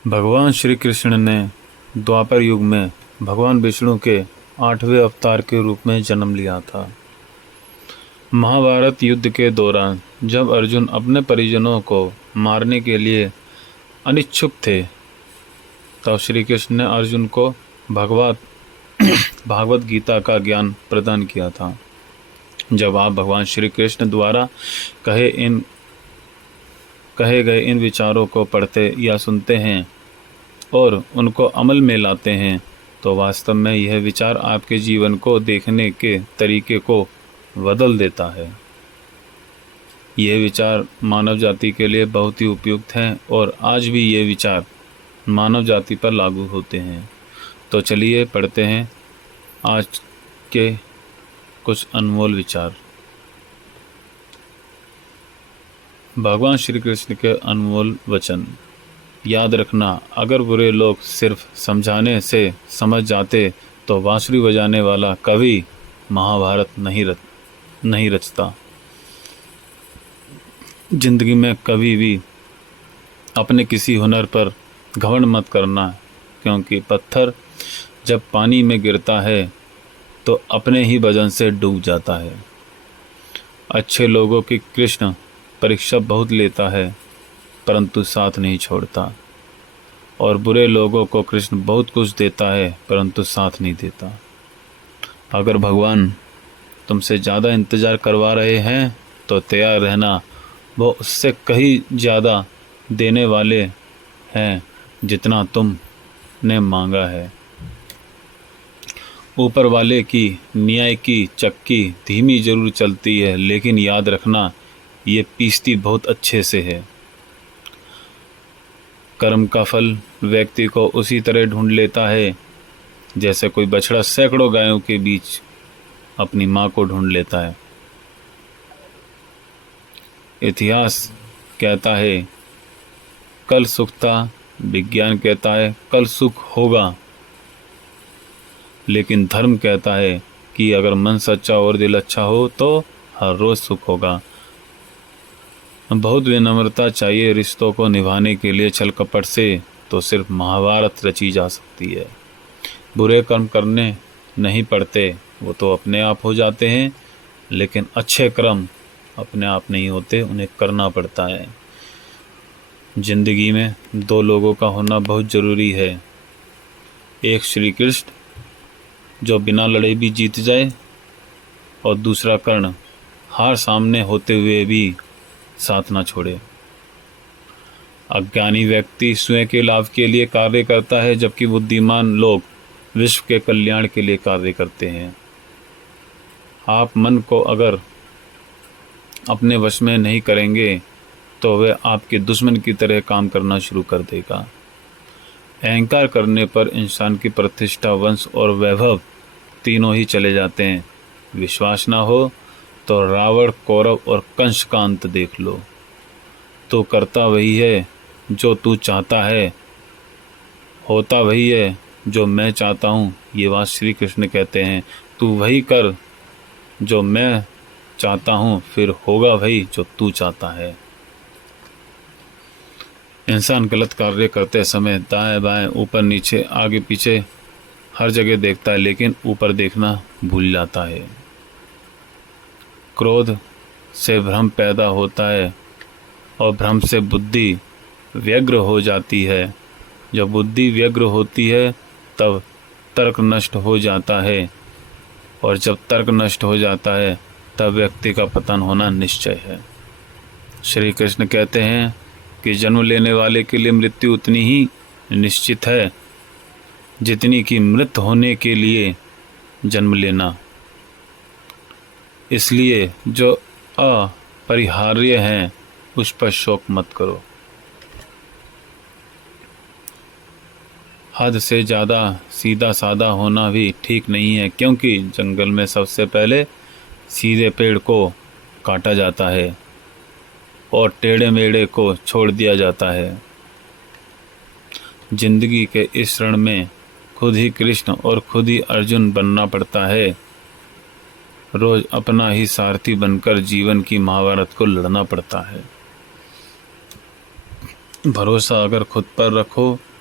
भगवान श्री कृष्ण ने द्वापर युग में भगवान विष्णु के 8वें अवतार के रूप में जन्म लिया था। महाभारत युद्ध के दौरान जब अर्जुन अपने परिजनों को मारने के लिए अनिच्छुक थे, तब श्री कृष्ण ने अर्जुन को भागवत गीता का ज्ञान प्रदान किया था। जब आप भगवान श्री कृष्ण द्वारा कहे गए इन विचारों को पढ़ते या सुनते हैं और उनको अमल में लाते हैं, तो वास्तव में यह विचार आपके जीवन को देखने के तरीके को बदल देता है। यह विचार मानव जाति के लिए बहुत ही उपयुक्त हैं और आज भी ये विचार मानव जाति पर लागू होते हैं। तो चलिए पढ़ते हैं आज के कुछ अनमोल विचार। भगवान श्री कृष्ण के अनमोल वचन। याद रखना, अगर बुरे लोग सिर्फ समझाने से समझ जाते तो बांसुरी बजाने वाला कवि महाभारत नहीं रचता। जिंदगी में कभी भी अपने किसी हुनर पर घमंड मत करना, क्योंकि पत्थर जब पानी में गिरता है तो अपने ही वजन से डूब जाता है। अच्छे लोगों की कृष्ण परीक्षा बहुत लेता है, परंतु साथ नहीं छोड़ता, और बुरे लोगों को कृष्ण बहुत कुछ देता है, परंतु साथ नहीं देता। अगर भगवान तुमसे ज़्यादा इंतज़ार करवा रहे हैं तो तैयार रहना, वो उससे कहीं ज़्यादा देने वाले हैं जितना तुमने मांगा है। ऊपर वाले की न्याय की चक्की धीमी जरूर चलती है, लेकिन याद रखना ये पीसती बहुत अच्छे से है। कर्म का फल व्यक्ति को उसी तरह ढूंढ लेता है जैसे कोई बछड़ा सैकड़ों गायों के बीच अपनी माँ को ढूंढ लेता है। इतिहास कहता है कल सुख था, विज्ञान कहता है कल सुख होगा, लेकिन धर्म कहता है कि अगर मन सच्चा और दिल अच्छा हो तो हर रोज सुख होगा। बहुत विनम्रता चाहिए रिश्तों को निभाने के लिए। छल कपट से तो सिर्फ महाभारत रची जा सकती है। बुरे कर्म करने नहीं पड़ते, वो तो अपने आप हो जाते हैं, लेकिन अच्छे कर्म अपने आप नहीं होते, उन्हें करना पड़ता है। जिंदगी में दो लोगों का होना बहुत ज़रूरी है। एक श्री कृष्ण जो बिना लड़े भी जीत जाए, और दूसरा कर्ण हार सामने होते हुए भी साथ ना छोड़े। अज्ञानी व्यक्ति स्वयं के लाभ के लिए कार्य करता है, जबकि बुद्धिमान लोग विश्व के कल्याण के लिए कार्य करते हैं। आप मन को अगर अपने वश में नहीं करेंगे तो वह आपके दुश्मन की तरह काम करना शुरू कर देगा। अहंकार करने पर इंसान की प्रतिष्ठा, वंश और वैभव तीनों ही चले जाते हैं। विश्वास ना हो तो रावण, कौरव और कंस का अंत देख लो। तो करता वही है जो तू चाहता है, होता वही है जो मैं चाहता हूँ। ये बात श्री कृष्ण कहते हैं। तू वही कर जो मैं चाहता हूँ, फिर होगा वही जो तू चाहता है। इंसान गलत कार्य करते समय दाएं बाएं, ऊपर नीचे, आगे पीछे हर जगह देखता है, लेकिन ऊपर देखना भूल जाता है। क्रोध से भ्रम पैदा होता है और भ्रम से बुद्धि व्यग्र हो जाती है। जब बुद्धि व्यग्र होती है तब तर्क नष्ट हो जाता है, और जब तर्क नष्ट हो जाता है तब व्यक्ति का पतन होना निश्चय है। श्री कृष्ण कहते हैं कि जन्म लेने वाले के लिए मृत्यु उतनी ही निश्चित है जितनी कि मृत होने के लिए जन्म लेना। इसलिए जो अपरिहार्य है उस पर शोक मत करो। हद से ज़्यादा सीधा साधा होना भी ठीक नहीं है, क्योंकि जंगल में सबसे पहले सीधे पेड़ को काटा जाता है और टेढ़े मेढ़े को छोड़ दिया जाता है। जिंदगी के इस रण में खुद ही कृष्ण और खुद ही अर्जुन बनना पड़ता है। रोज अपना ही सारथी बनकर जीवन की महाभारत को लड़ना पड़ता है। भरोसा अगर खुद पर रखो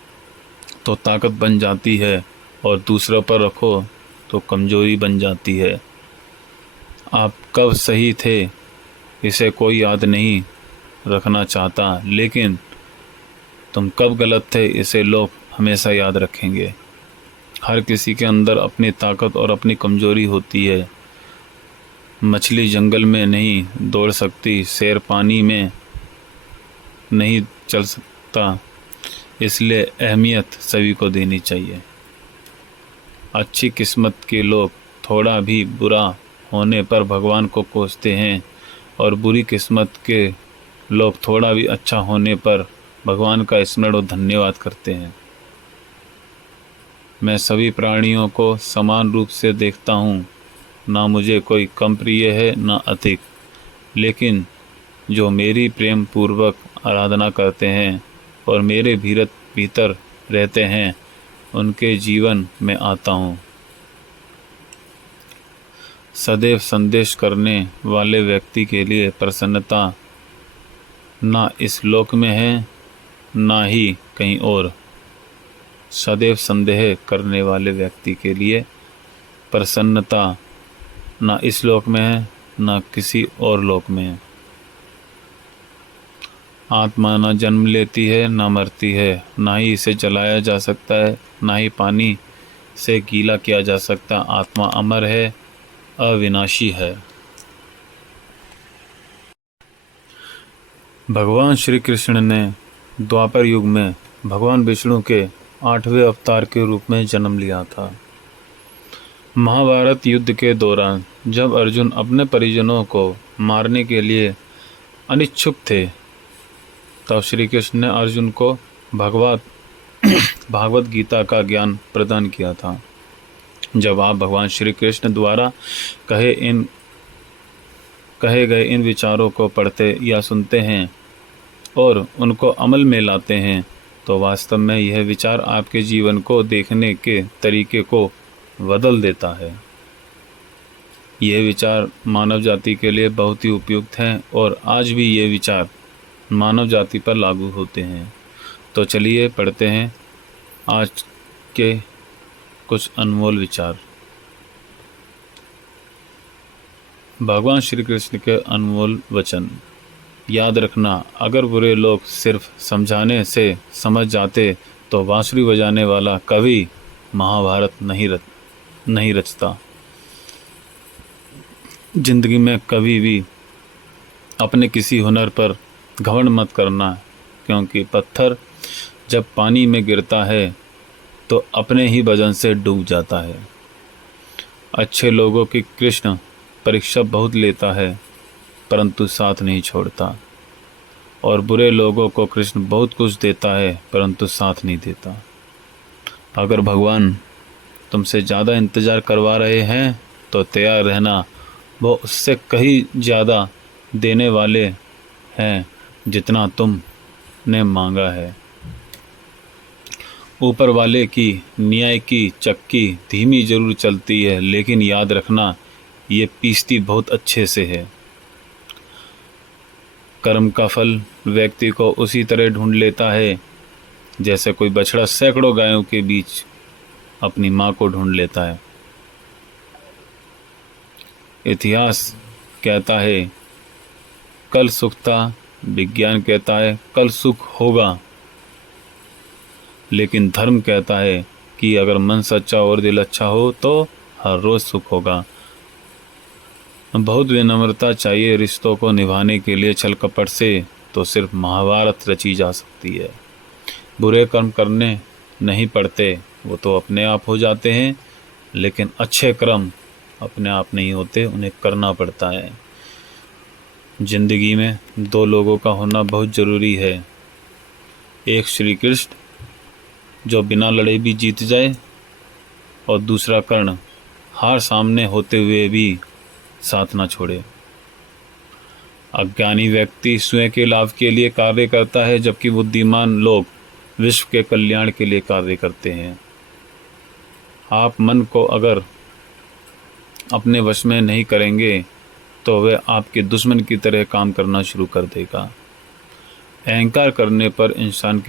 तो ताकत बन जाती है और दूसरों पर रखो तो कमज़ोरी बन जाती है। आप कब सही थे इसे कोई याद नहीं रखना चाहता, लेकिन तुम कब गलत थे इसे लोग हमेशा याद रखेंगे। हर किसी के अंदर अपनी ताकत और अपनी कमज़ोरी होती है। मछली जंगल में नहीं दौड़ सकती, शेर पानी में नहीं चल सकता, इसलिए अहमियत सभी को देनी चाहिए। अच्छी किस्मत के लोग थोड़ा भी बुरा होने पर भगवान को कोसते हैं और बुरी किस्मत के लोग थोड़ा भी अच्छा होने पर भगवान का स्मरण और धन्यवाद करते हैं। मैं सभी प्राणियों को समान रूप से देखता हूँ, ना मुझे कोई कम प्रिय है ना अधिक, लेकिन जो मेरी प्रेम पूर्वक आराधना करते हैं और मेरे भीतर रहते हैं उनके जीवन में आता हूँ। सदैव संदेश करने वाले व्यक्ति के लिए प्रसन्नता ना इस लोक में है ना ही कहीं और। सदैव संदेह करने वाले व्यक्ति के लिए प्रसन्नता ना इस लोक में है ना किसी और लोक में है। आत्मा ना जन्म लेती है ना मरती है, ना ही इसे जलाया जा सकता है ना ही पानी से गीला किया जा सकता। आत्मा अमर है, अविनाशी है। भगवान श्री कृष्ण ने द्वापर युग में भगवान विष्णु के 8वें अवतार के रूप में जन्म लिया था। महाभारत युद्ध के दौरान जब अर्जुन अपने परिजनों को मारने के लिए अनिच्छुक थे, तब श्री कृष्ण ने अर्जुन को भागवत गीता का ज्ञान प्रदान किया था। जब आप भगवान श्री कृष्ण द्वारा कहे गए इन विचारों को पढ़ते या सुनते हैं और उनको अमल में लाते हैं, तो वास्तव में यह विचार आपके जीवन को देखने के तरीके को बदल देता है। यह विचार मानव जाति के लिए बहुत ही उपयुक्त हैं और आज भी ये विचार मानव जाति पर लागू होते हैं। तो चलिए पढ़ते हैं आज के कुछ अनमोल विचार। भगवान श्री कृष्ण के अनमोल वचन। याद रखना, अगर बुरे लोग सिर्फ समझाने से समझ जाते तो बांसुरी बजाने वाला कभी महाभारत नहीं रचता। जिंदगी में कभी भी अपने किसी हुनर पर घमंड मत करना, क्योंकि पत्थर जब पानी में गिरता है तो अपने ही वजन से डूब जाता है। अच्छे लोगों की कृष्ण परीक्षा बहुत लेता है परंतु साथ नहीं छोड़ता, और बुरे लोगों को कृष्ण बहुत कुछ देता है परंतु साथ नहीं देता। अगर भगवान तुमसे ज़्यादा इंतज़ार करवा रहे हैं तो तैयार रहना, वो उससे कहीं ज़्यादा देने वाले हैं जितना तुमने मांगा है। ऊपर वाले की न्याय की चक्की धीमी जरूर चलती है, लेकिन याद रखना ये पीसती बहुत अच्छे से है। कर्म का फल व्यक्ति को उसी तरह ढूंढ लेता है जैसे कोई बछड़ा सैकड़ों गायों के बीच अपनी माँ को ढूंढ लेता है। इतिहास कहता है कल सुख था, विज्ञान कहता है कल सुख होगा, लेकिन धर्म कहता है कि अगर मन सच्चा और दिल अच्छा हो तो हर रोज़ सुख होगा। बहुत विनम्रता चाहिए रिश्तों को निभाने के लिए। छल कपट से तो सिर्फ महाभारत रची जा सकती है। बुरे कर्म करने नहीं पड़ते, वो तो अपने आप हो जाते हैं, लेकिन अच्छे कर्म अपने आप नहीं होते, उन्हें करना पड़ता है। जिंदगी में दो लोगों का होना बहुत ज़रूरी है। एक श्री कृष्ण जो बिना लड़े भी जीत जाए, और दूसरा कर्ण हार सामने होते हुए भी साथ ना छोड़े। अज्ञानी व्यक्ति स्वयं के लाभ के लिए कार्य करता है, जबकि बुद्धिमान लोग विश्व के कल्याण के लिए कार्य करते हैं। आप मन को अगर अपने वश में नहीं करेंगे तो वह आपके दुश्मन की तरह काम करना शुरू कर देगा। अहंकार करने पर इंसान